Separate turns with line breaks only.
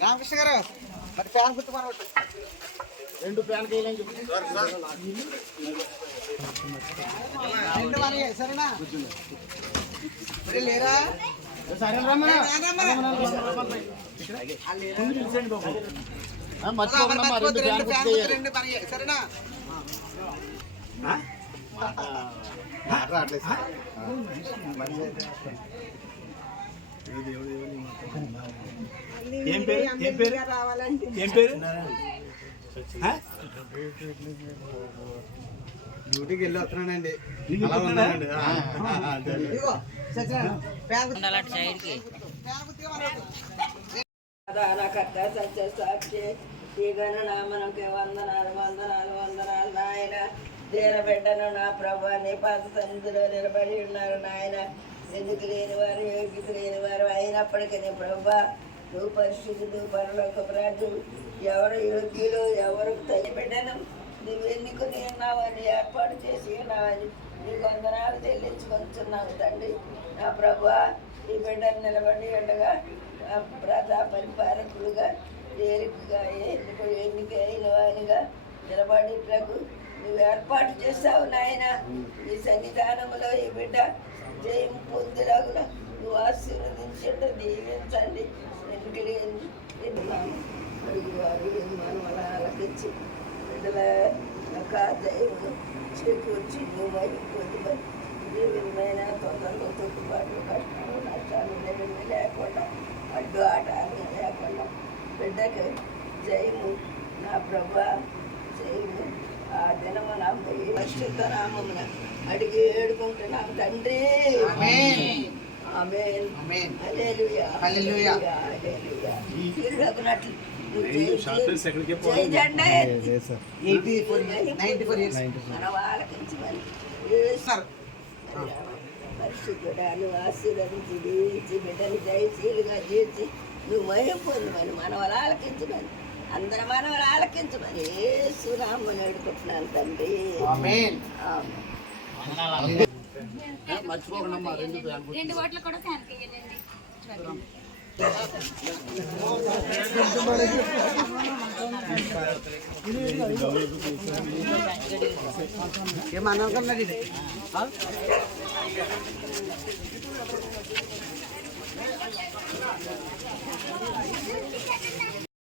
రామకృష్ణ గారు మరి ఫ్యాన్ గుర్తు మనవట్టు
రెండు ఫ్యాన్ కేయాలని చెప్పి.
రెండు మరి సరేనా? లేరా?
సరే మర్చిపోకుండా రెండు ఫ్యాన్
సరేనా?
ఏం పేరు? ఏం పేరు? ఏం పేరు?
డ్యూటీకి వెళ్ళి వస్తున్నానండి.
సత్య సాక్షి ఈ గణనామనకి వందనాలు వందనాలు వందనాలు. నాయన బిడ్డను నా ప్రభా నీ పాద సన్నిధిలో నిలబడి ఉన్నారు నాయన. ఎందుకు లేనివారు యోగ్యత లేనివారు అయినప్పటికీ నీ ప్రభా నువ్వు పరిశుద్ధుడు పరలోక రాజు. ఎవరు యోగ్యులు ఎవరు తల్లిబిడ్డను నువ్వు ఎన్నుకుని ఉన్నావని ఏర్పాటు చేసి ఉన్నావని నీకు వందనాలు చెల్లించుకొంచున్నావు తండ్రి. నా ప్రభా ఈ బిడ్డను నిలబడి ఉండగా ప్రజా పరిపాలకులుగా ఎందుకు ఎన్నిక ఎన్నికైన వారిగా నిలబడిట్లకు నువ్వు ఏర్పాటు చేస్తావు నాయన. ఈ సన్నిధానంలో ఈ బిడ్డ జయం పొందులాగున నువ్వు ఆశీర్వదించండి దీవించండి. ఎందుకు అడుగు అడుగు ఆలకించి బిడ్డల జయము చేకూర్చి నువ్వు వైపు పొందుకొని దీవిమైన తొందరలో తొట్టుబాటు కష్టాలు నష్టాలు లేని లేకుండా అడ్డు ఆటాలు లేకుండా బిడ్డకి జయము. నా ప్రభా జయము. ఆ దినము నా పరిశుద్ధ నామమున అడిగి ఏడుకుంటున్నాం తండ్రి. మన వాళ్ళకించమని పరిశుద్ధుడాలు ఆశీర్వదించి దీవించి బిడ్డలు జయశీలుగా చేర్చి నువ్వు మయం పొందమని మనవలు ఆలకించమని అందరి మనవలు ఆలకించమని ఏసు రామ్మని అడుగుతున్నాను తండ్రి
ఆమేన్
ఆమేన్.
మర్చిపోకుండా మా రెండు ఫ్యాన్
రెండు ఓట్లు కూడా ఫ్యాన్కి